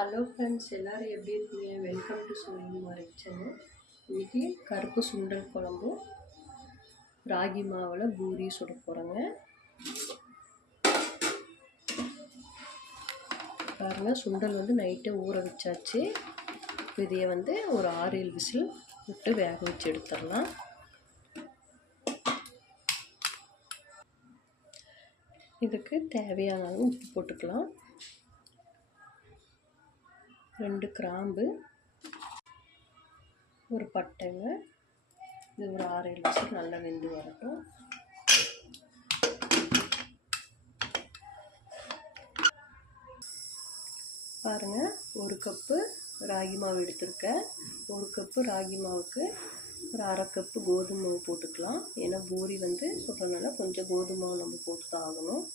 Hello friends எல்லோரும் எப்படி இருக்கீங்க? வெல்கம் டு சுவையும் சேனல் இன்றைக்கி கருப்பு சுண்டல் குழம்பும் ராகி மாவில் பூரி சுட போகிறேங்க பாருங்கள் சுண்டல் வந்து நைட்டே ஊற வச்சாச்சு. இதையை வந்து ஒரு ஆறு ஏழு விசில் விட்டு வேக வச்சு எடுத்துடலாம். இதுக்கு தேவையான அளவு உப்பு போட்டுக்கலாம். ரெண்டு கிராம்பு ஒரு பட்டைங்க. இது ஒரு ஆறு ஏழு நல்லா வெந்து வரட்டும். பாருங்கள் ஒரு கப்பு ராகி மாவு எடுத்திருக்கேன். ஒரு கப்பு ராகி மாவுக்கு ஒரு அரை கப்பு கோதுமை மாவு போட்டுக்கலாம். ஏன்னா பூரி வந்து சொல்கிறனால கொஞ்சம் கோதுமை மாவு நம்ம போட்டு தான் ஆகணும்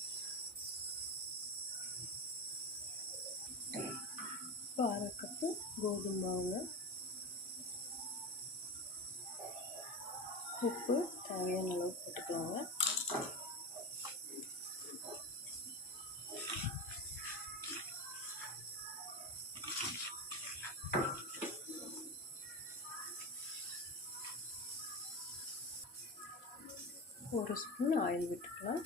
இப்போ அரை கப்பு கோதுமை மாவுங்க உப்பு தேவையான அளவு போட்டுக்கலாங்க. ஒரு ஸ்பூன் ஆயில் விட்டுக்கலாம்.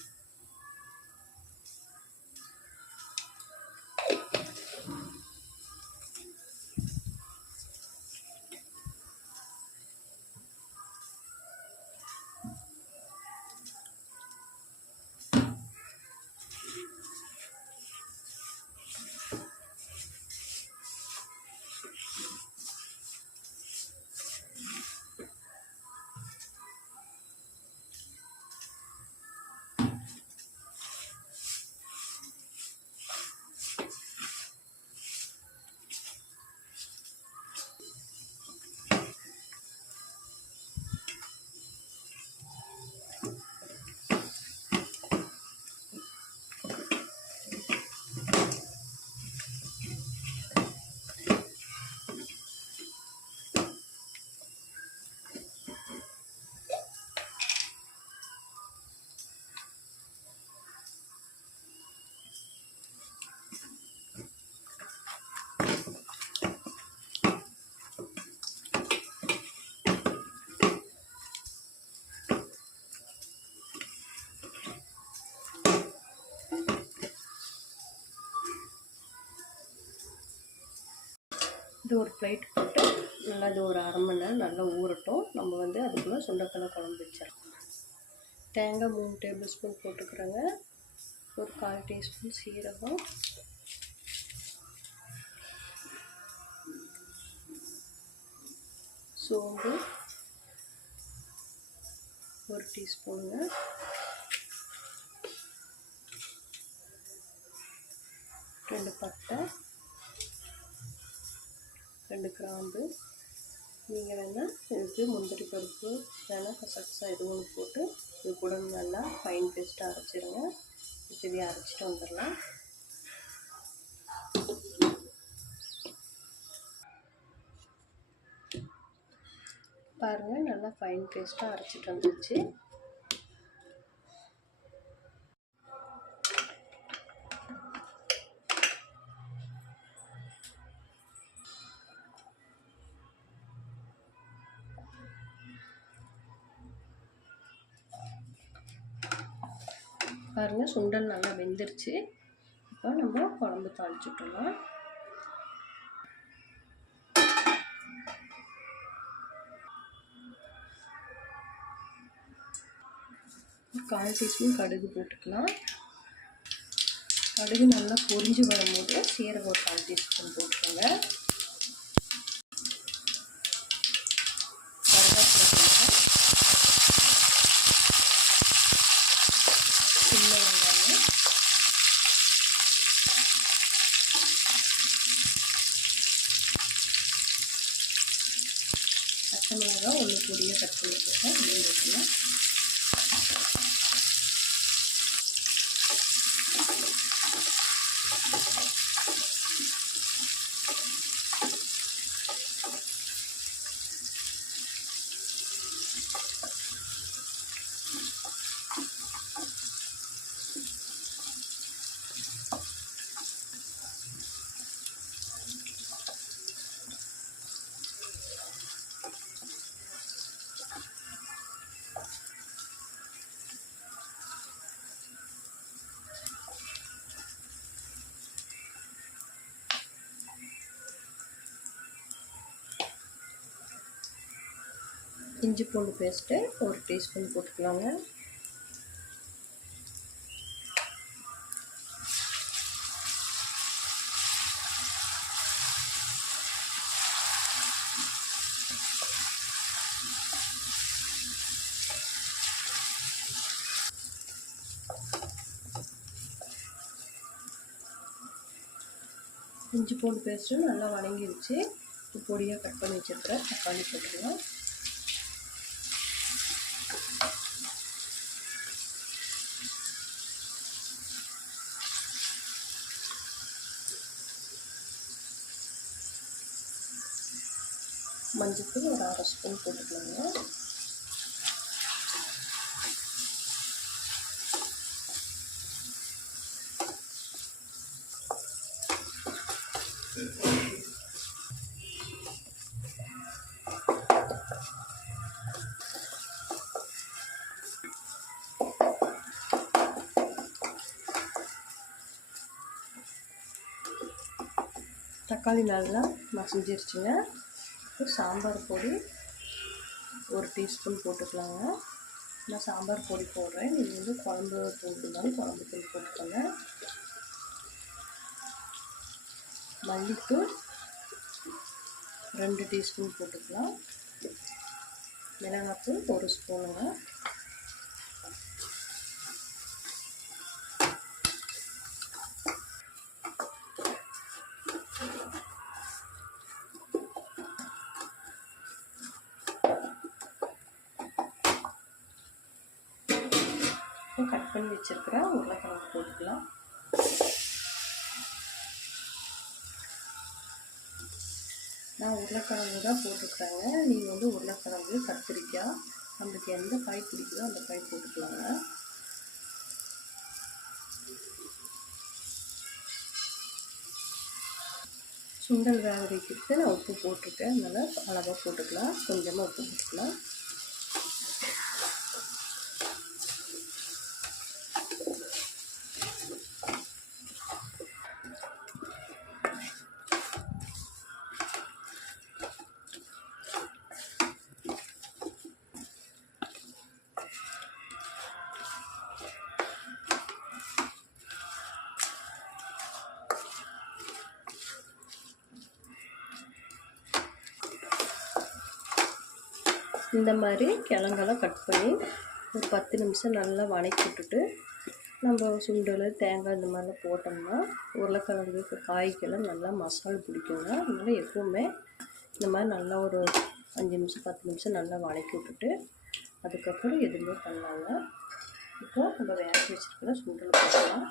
இது ஒரு பிளேட் போட்டு நல்லா இது ஒரு அரை மணி நேரம் நல்லா ஊறட்டும். நம்ம வந்து அதுக்குள்ளே சுண்டக்கடலை குழம்பு வச்சிடலாம் தேங்காய் மூணு டேபிள் ஸ்பூன் போட்டுக்கிறோங்க. ஒரு கால் டீஸ்பூன் சீரகம். சோம்பு. ஒரு டீஸ்பூனுங்க ரெண்டு பட்டை. ரெண்டு கிராம்பு. நீங்கள் வேணால் இதுக்கு முந்திரி பருப்பு வேணால் கசகசா எதுவும் ஒன்று போட்டு இது கூட நல்லா ஃபைன் பேஸ்ட்டாக அரைச்சிருங்க. இப்படி அரைச்சிட்டு வந்துடலாம். பாருங்கள் நல்லா ஃபைன் பேஸ்ட்டாக அரைச்சிட்டு வந்துடுச்சு பாருங்கள் சுண்டல் நல்லா வெந்துருச்சு. இப்போ நம்ம குழம்பு தாளிச்சுட்டோம் கால் டீஸ்பூன் கடுகு போட்டுக்கலாம். கடுகு நல்லா பொரிஞ்சு வரும்போது சீரகம் ஒரு கால் டீஸ்பூன் போட்டுக்கோங்க. பொடியாக கட் பண்ணி போட்டேன் இஞ்சி பூண்டு பேஸ்ட்டு ஒரு டீஸ்பூன் போட்டுக்கலாங்க. இஞ்சி பூண்டு பேஸ்ட்டும் நல்லா வணங்கிடுச்சு பொடியாக கட் பண்ணி வச்சுருக்கிறேன் தக்காளி போட்டுக்கலாம். மஞ்சள் ஒரு அரை ஸ்பூன் போட்டுக்கலாங்க தக்காளி நல்லா மசிஞ்சிருச்சுங்க சாம்பார் பொடி ஒரு டீஸ்பூன் போட்டுக்கலாங்க. நான் சாம்பார் பொடி போடுறேன். நீங்கள் வந்து குழம்பு தூள் இருந்தாலும் குழம்பு தூள் போட்டுக்கோங்க. மல்லித்தூள் ரெண்டு டீஸ்பூன் போட்டுக்கலாம். மிளகாத்தூள் ஒரு ஸ்பூனுங்க. கட் பண்ணி வச்சுருக்கிற உருளைக்கிழங்கு போட்டுக்கலாம். நான் உருளைக்கிழங்கு தான் போட்டுக்கிறேங்க. நீங்கள் வந்து உருளைக்கிழங்கு கத்திரிக்காய் நம்மளுக்கு எந்த காய் பிடிக்குதோ அந்த காய் போட்டுக்கலாங்க. சுண்டல் வேக வைக்கிறதுக்கு நான் உப்பு போட்டிருக்கேன் அதனால் அளவாக போட்டுக்கலாம். கொஞ்சமாக உப்பு போட்டுக்கலாம். இந்த மாதிரி கிழங்கெல்லாம் கட் பண்ணி ஒரு பத்து நிமிஷம் நல்லா வணக்கி விட்டுட்டு நம்ம சுண்டல் தேங்காய் இந்த மாதிரிலாம் போட்டோம்னா உருளைக்கிழங்கு காய்க்கெல்லாம் நல்லா மசாலா பிடிக்குங்க அதனால் எப்பவுமே இந்த மாதிரி நல்லா ஒரு அஞ்சு நிமிஷம் பத்து நிமிஷம் நல்லா வணக்கி விட்டுட்டு அதுக்கப்புறம் எதுவுமே பண்ணலாங்க இப்போது நம்ம வேக வச்சுருக்கிற சுண்டல் போடலாம்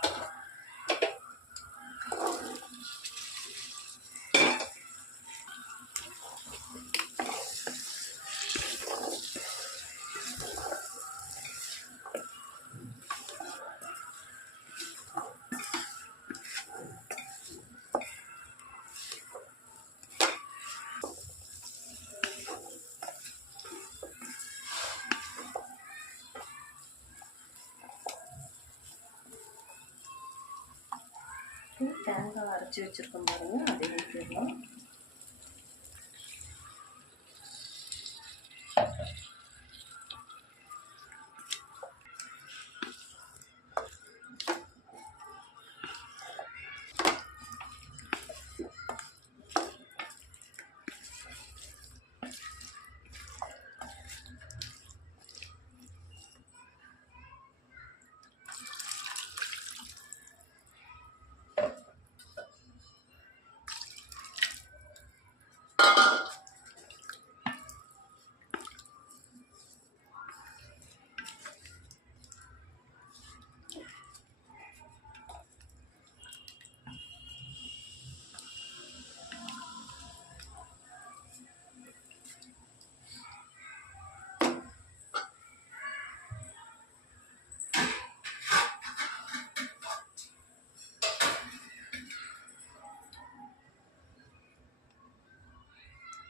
தேங்காய் அரைச்சி வச்சுருக்கோம் பாருங்கள் அதை ஊற்றிடலாம்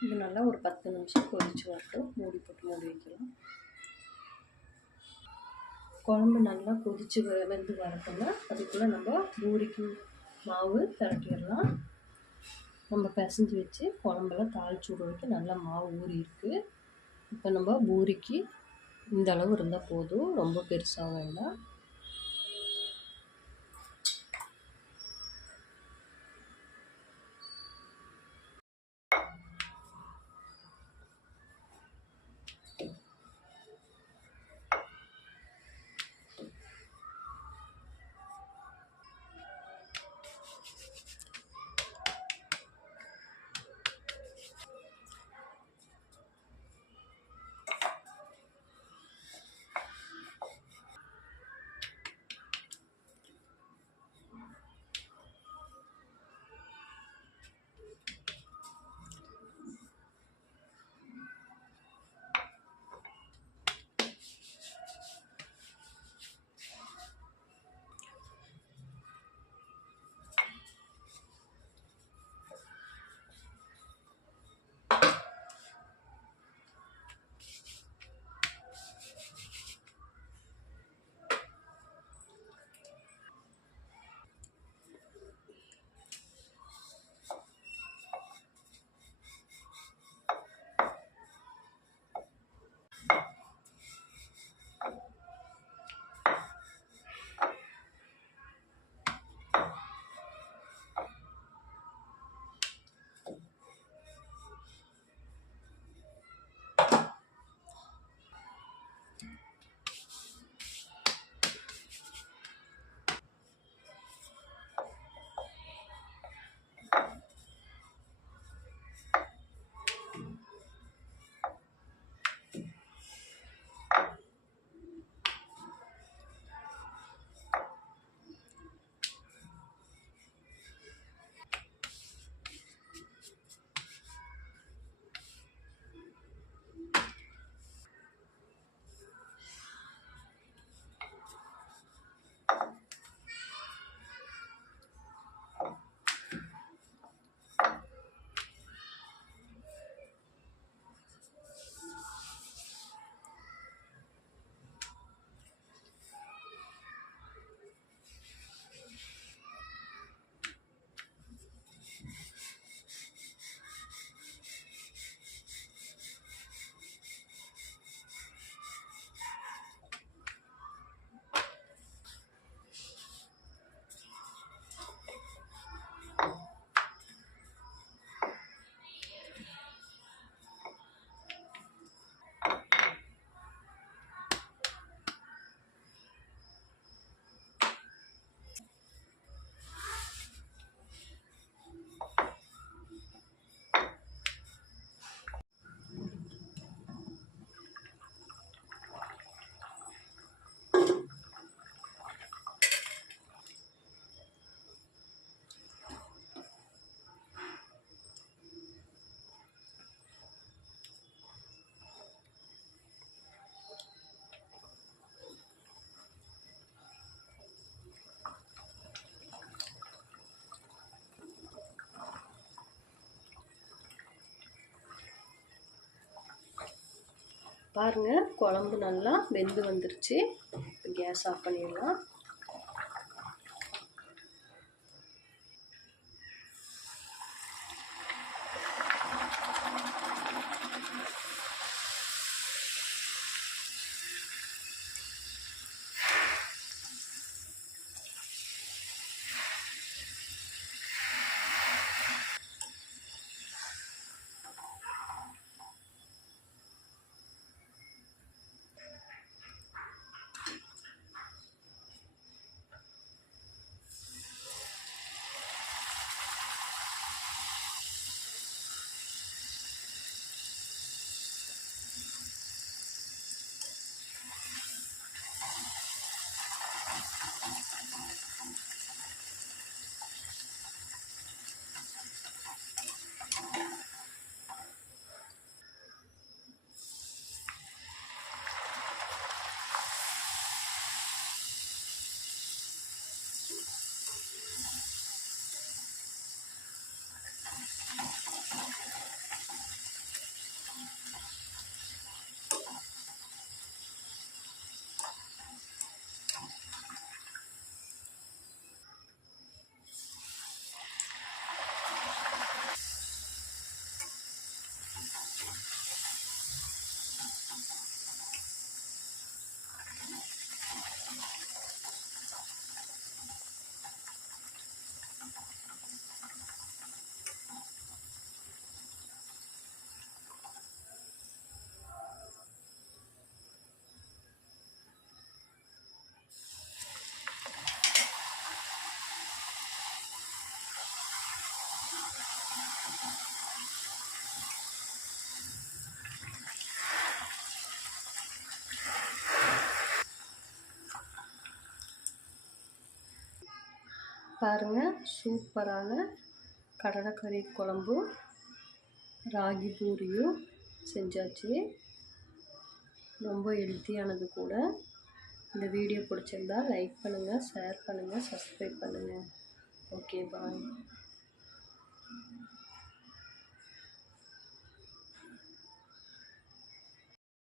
இது நல்லா ஒரு பத்து நிமிஷம் கொதிச்சு வரட்டும். மூடி போட்டு மூடி வைக்கலாம். குழம்பு நல்லா கொதிச்சு வெந்து வரட்டும்னா அதுக்குள்ளே நம்ம பூரிக்கு மாவு திரட்டிடலாம் நம்ம பிசைஞ்சு வச்சு குழம்பெல்லாம் தாளிச்சு விடுறதுக்கு நல்லா மாவு ஊறி இருக்குது இப்போ நம்ம பூரிக்கு இந்த அளவு இருந்தால் போதும். ரொம்ப பெருசாக வேண்டாம். பாருங்கள் குழம்பு நல்லா வெந்து வந்துருச்சு. கேஸ் ஆஃப் பண்ணிடலாம். பாருங்கள் சூப்பரான கடலைக்கறி குழம்பும் ராகி பூரியும் செஞ்சாச்சு. ரொம்ப ஹெல்த்தியானது கூட. இந்த வீடியோ பிடிச்சிருந்தா லைக் பண்ணுங்கள் ஷேர் பண்ணுங்கள் சப்ஸ்கிரைப் பண்ணுங்கள் ஓகே பாய்